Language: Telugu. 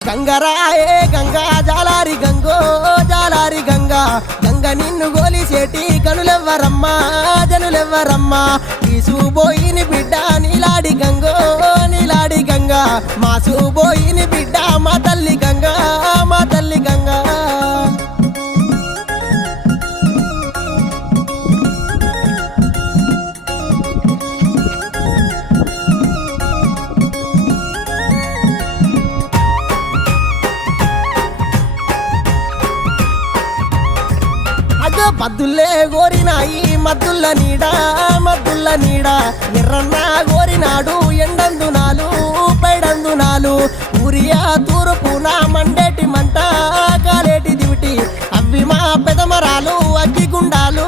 గంగరాయే గంగా జాలారి గంగో జాలారి గంగా గంగ నిన్ను గోలిసేటి కనులెవ్వరమ్మా జనులెవ్వరమ్మా తీసుబోయిని బిడ్డ నీలాడి గంగో నీలాడి గంగా మాసుబోయిని బిడ్డ మా తల్లి గంగా మా తల్లి గంగా మద్దుల్లే గోరినాయి మద్దుల్ల నీడ ఎర్రన్న గోరినాడు ఎండందునాలు పైడందునాలు ఊరియా తూర్పున మండేటి మంట కాలేటి దివిటి అవి మా పెదమరాలు అగ్గిగుండాలు